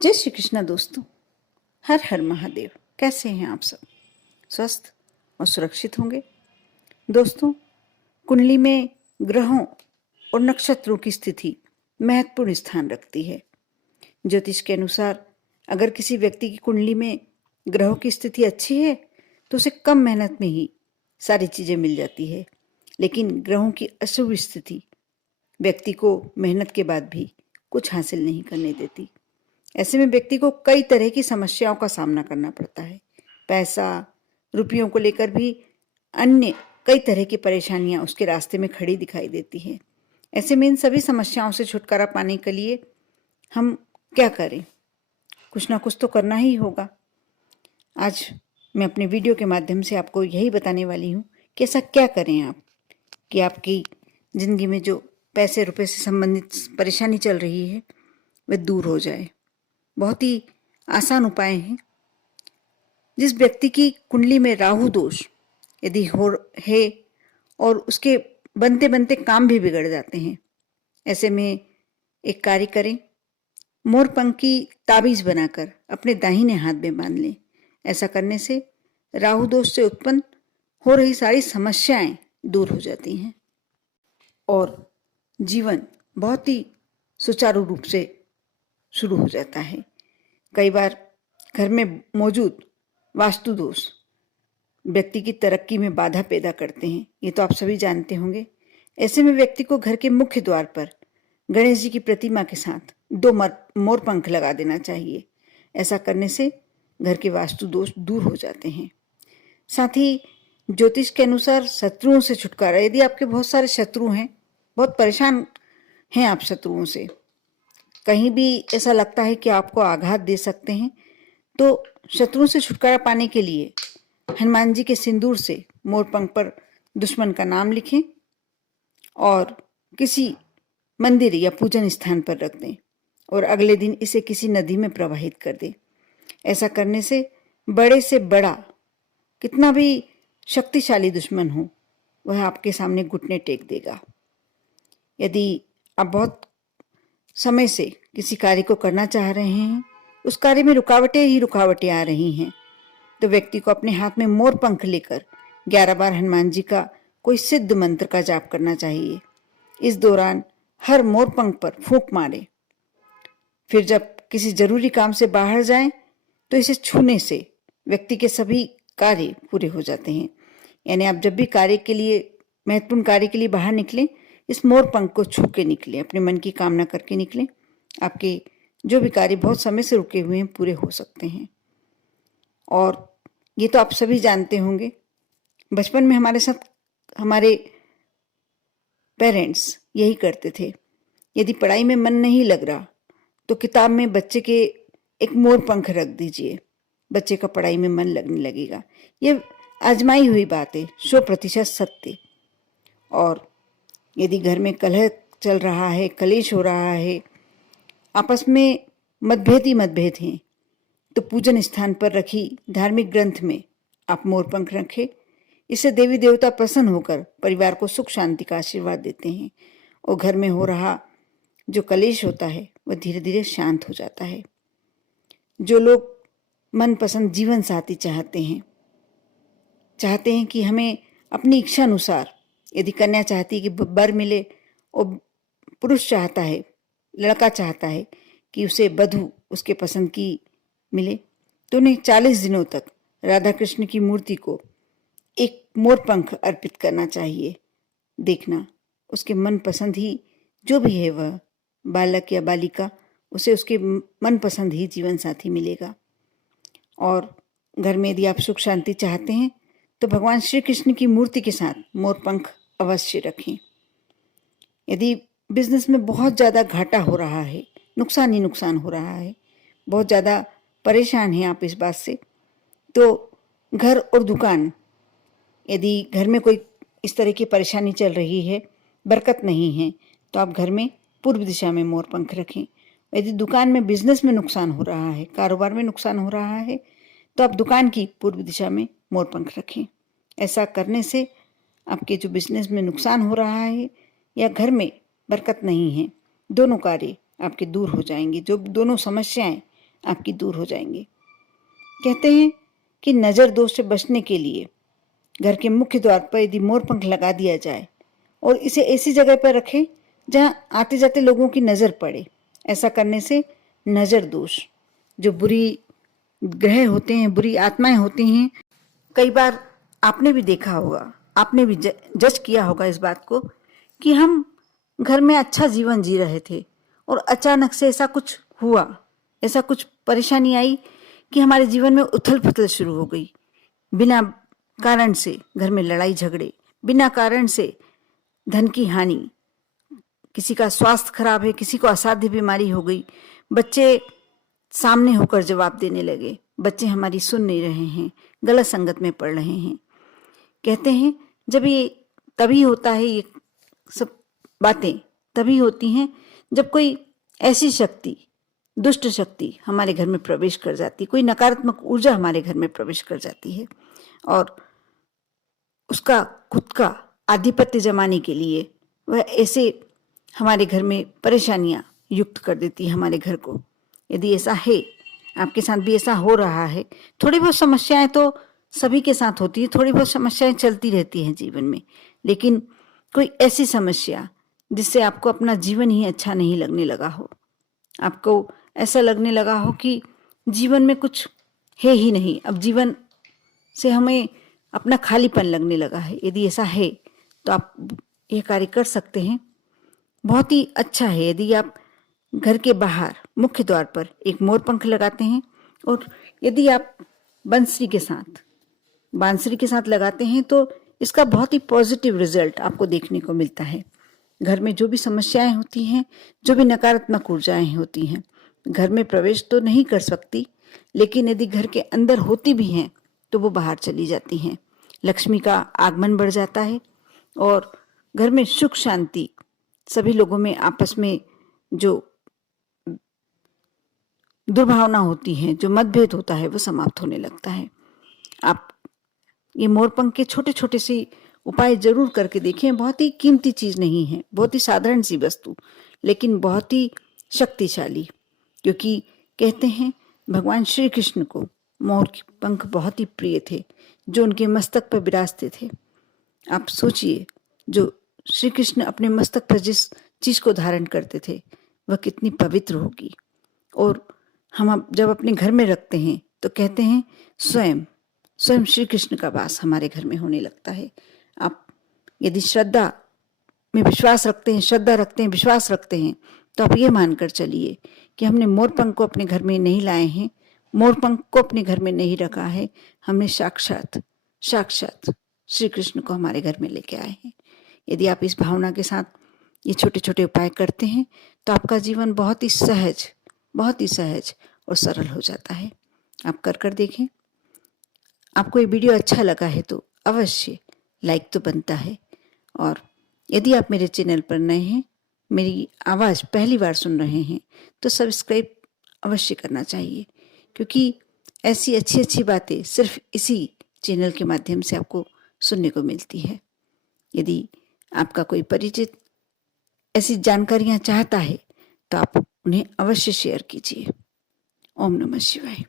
जय श्री कृष्णा दोस्तों। हर हर महादेव। कैसे हैं आप सब? स्वस्थ और सुरक्षित होंगे। दोस्तों, कुंडली में ग्रहों और नक्षत्रों की स्थिति महत्वपूर्ण स्थान रखती है। ज्योतिष के अनुसार अगर किसी व्यक्ति की कुंडली में ग्रहों की स्थिति अच्छी है तो उसे कम मेहनत में ही सारी चीजें मिल जाती है, लेकिन ग्रहों की अशुभ स्थिति व्यक्ति को मेहनत के बाद भी कुछ हासिल नहीं करने देती। ऐसे में व्यक्ति को कई तरह की समस्याओं का सामना करना पड़ता है। पैसा, रुपयों को लेकर भी अन्य कई तरह की परेशानियां उसके रास्ते में खड़ी दिखाई देती हैं। ऐसे में इन सभी समस्याओं से छुटकारा पाने के लिए हम क्या करें? कुछ ना कुछ तो करना ही होगा। आज मैं अपने वीडियो के माध्यम से आपको यही बताने वाली हूँ कि ऐसा क्या करें आप कि आपकी ज़िंदगी में जो पैसे रुपए से संबंधित परेशानी चल रही है वह दूर हो जाए। बहुत ही आसान उपाय हैं। जिस व्यक्ति की कुंडली में राहु दोष यदि हो है और उसके बनते बनते काम भी बिगड़ जाते हैं, ऐसे में एक कार्य करें। मोरपंख की ताबीज बनाकर अपने दाहिने हाथ में बांध लें। ऐसा करने से राहु दोष से उत्पन्न हो रही सारी समस्याएं दूर हो जाती हैं और जीवन बहुत ही सुचारू रूप से शुरू हो जाता है। कई बार घर में मौजूद वास्तु दोष व्यक्ति की तरक्की में बाधा पैदा करते हैं, ये तो आप सभी जानते होंगे। ऐसे में व्यक्ति को घर के मुख्य द्वार पर गणेश जी की प्रतिमा के साथ 2 मोरपंख लगा देना चाहिए। ऐसा करने से घर के वास्तु दोष दूर हो जाते हैं। साथ ही ज्योतिष के अनुसार शत्रुओं से छुटकारा, यदि आपके बहुत सारे शत्रु हैं, बहुत परेशान हैं आप शत्रुओं से, कहीं भी ऐसा लगता है कि आपको आघात दे सकते हैं, तो शत्रुओं से छुटकारा पाने के लिए हनुमान जी के सिंदूर से मोरपंख पर दुश्मन का नाम लिखें और किसी मंदिर या पूजन स्थान पर रख दें और अगले दिन इसे किसी नदी में प्रवाहित कर दें। ऐसा करने से बड़े से बड़ा कितना भी शक्तिशाली दुश्मन हो, वह आपके सामने घुटने टेक देगा। यदि आप बहुत समय से किसी कार्य को करना चाह रहे हैं, उस कार्य में रुकावटें आ रही हैं, तो व्यक्ति को अपने हाथ में मोरपंख लेकर 11 बार हनुमान जी का कोई सिद्ध मंत्र का जाप करना चाहिए। इस दौरान हर मोरपंख पर फूंक मारे। फिर जब किसी जरूरी काम से बाहर जाएं, तो इसे छूने से व्यक्ति के सभी कार्य पूरे हो जाते हैं। यानी आप जब भी कार्य के लिए, महत्वपूर्ण कार्य के लिए बाहर निकलें, इस मोरपंख को छू के निकलें, अपने मन की कामना करके निकलें। आपके जो भी कार्य बहुत समय से रुके हुए हैं पूरे हो सकते हैं। और ये तो आप सभी जानते होंगे, बचपन में हमारे साथ हमारे पेरेंट्स यही करते थे। यदि पढ़ाई में मन नहीं लग रहा तो किताब में बच्चे के एक मोरपंख रख दीजिए, बच्चे का पढ़ाई में मन लगने लगेगा। ये आजमाई हुई बात है, 100% सत्य। और यदि घर में कलह चल रहा है, कलेश हो रहा है, आपस में मतभेद ही मतभेद हैं, तो पूजन स्थान पर रखी धार्मिक ग्रंथ में आप मोरपंख रखें। इससे देवी देवता प्रसन्न होकर परिवार को सुख शांति का आशीर्वाद देते हैं और घर में हो रहा जो कलेश होता है वह धीरे धीरे शांत हो जाता है। जो लोग मनपसंद जीवन साथी चाहते हैं कि हमें अपनी इच्छा अनुसार, यदि कन्या चाहती है कि वर मिले और पुरुष चाहता है, लड़का चाहता है कि उसे वधू उसके पसंद की मिले, तो उन्हें 40 दिनों तक राधा कृष्ण की मूर्ति को एक मोरपंख अर्पित करना चाहिए। देखना उसके मनपसंद ही जो भी है, वह बालक या बालिका, उसे उसके मनपसंद ही जीवन साथी मिलेगा। और घर में यदि आप सुख शांति चाहते हैं तो भगवान श्री कृष्ण की मूर्ति के साथ मोरपंख अवश्य रखें। यदि बिजनेस में बहुत ज़्यादा घाटा हो रहा है, नुकसान ही नुकसान हो रहा है, बहुत ज़्यादा परेशान हैं आप इस बात से, तो घर और दुकान, यदि घर में कोई इस तरह की परेशानी चल रही है, बरकत नहीं है, तो आप घर में पूर्व दिशा में मोरपंख रखें। यदि दुकान में, बिजनेस में नुकसान हो रहा है, कारोबार में नुकसान हो रहा है, तो आप दुकान की पूर्व दिशा में मोरपंख रखें। ऐसा करने से आपके जो बिजनेस में नुकसान हो रहा है या घर में बरकत नहीं है, दोनों कार्य आपके दूर हो जाएंगे। जो दोनों समस्याएं आपकी दूर हो जाएंगे। कहते हैं कि नज़र दोष से बचने के लिए घर के मुख्य द्वार पर यदि मोरपंख लगा दिया जाए और इसे ऐसी जगह पर रखें जहाँ आते जाते लोगों की नज़र पड़े। ऐसा करने से नज़र दोष, जो बुरी ग्रह होते हैं, बुरी आत्माएं होती हैं, कई बार आपने भी देखा होगा, आपने भी जज किया होगा इस बात को कि हम घर में अच्छा जीवन जी रहे थे और अचानक से ऐसा कुछ हुआ, ऐसा कुछ परेशानी आई कि हमारे जीवन में उथल पुथल शुरू हो गई। बिना कारण से घर में लड़ाई झगड़े, बिना कारण से धन की हानि, किसी का स्वास्थ्य खराब है, किसी को असाध्य बीमारी हो गई, बच्चे सामने होकर जवाब देने लगे, बच्चे हमारी सुन नहीं रहे हैं, गलत संगत में पड़ रहे हैं। कहते हैं जब ये तभी होता है, ये सब बातें तभी होती हैं जब कोई ऐसी शक्ति, दुष्ट शक्ति हमारे घर में प्रवेश कर जाती, कोई नकारात्मक ऊर्जा हमारे घर में प्रवेश कर जाती है और उसका खुद का आधिपत्य जमाने के लिए वह ऐसे हमारे घर में परेशानियां युक्त कर देती है हमारे घर को। यदि ऐसा है, आपके साथ भी ऐसा हो रहा है, थोड़ी बहुत समस्याएं तो सभी के साथ होती है, थोड़ी बहुत समस्याएं चलती रहती हैं जीवन में, लेकिन कोई ऐसी समस्या जिससे आपको अपना जीवन ही अच्छा नहीं लगने लगा हो, आपको ऐसा लगने लगा हो कि जीवन में कुछ है ही नहीं, अब जीवन से हमें अपना खालीपन लगने लगा है, यदि ऐसा है तो आप ये कार्य कर सकते हैं। बहुत ही अच्छा है यदि आप घर के बाहर मुख्य द्वार पर एक मोरपंख लगाते हैं और यदि आप बांसुरी के साथ लगाते हैं तो इसका बहुत ही पॉजिटिव रिजल्ट आपको देखने को मिलता है। घर में जो भी समस्याएं होती हैं, जो भी नकारात्मक ऊर्जाएं होती हैं, घर में प्रवेश तो नहीं कर सकती, लेकिन यदि घर के अंदर होती भी हैं तो वो बाहर चली जाती हैं। लक्ष्मी का आगमन बढ़ जाता है और घर में सुख शांति, सभी लोगों में आपस में जो दुर्भावना होती है, जो मतभेद होता है, वो समाप्त होने लगता है। आप ये मोरपंख के छोटे छोटे से उपाय जरूर करके देखें। बहुत ही कीमती चीज नहीं है, बहुत ही साधारण सी वस्तु, लेकिन बहुत ही शक्तिशाली, क्योंकि कहते हैं भगवान श्री कृष्ण को मोर के पंख बहुत ही प्रिय थे जो उनके मस्तक पर विराजते थे। आप सोचिए, जो श्री कृष्ण अपने मस्तक पर जिस चीज को धारण करते थे वह कितनी पवित्र होगी, और हम जब अपने घर में रखते हैं तो कहते हैं स्वयं श्री कृष्ण का वास हमारे घर में होने लगता है। आप यदि श्रद्धा में विश्वास रखते हैं, श्रद्धा रखते हैं, विश्वास रखते हैं, तो आप ये मानकर चलिए कि हमने मोरपंख को अपने घर में नहीं लाए हैं, मोरपंख को अपने घर में नहीं रखा है, हमने साक्षात श्री कृष्ण को हमारे घर में लेके आए हैं। यदि आप इस भावना के साथ ये छोटे छोटे उपाय करते हैं तो आपका जीवन बहुत ही सहज और सरल हो जाता है। आप कर देखें। आपको ये वीडियो अच्छा लगा है तो अवश्य लाइक तो बनता है, और यदि आप मेरे चैनल पर नए हैं, मेरी आवाज़ पहली बार सुन रहे हैं, तो सब्सक्राइब अवश्य करना चाहिए, क्योंकि ऐसी अच्छी बातें सिर्फ इसी चैनल के माध्यम से आपको सुनने को मिलती है। यदि आपका कोई परिचित ऐसी जानकारियां चाहता है तो आप उन्हें अवश्य शेयर कीजिए। ओम नमः शिवाय।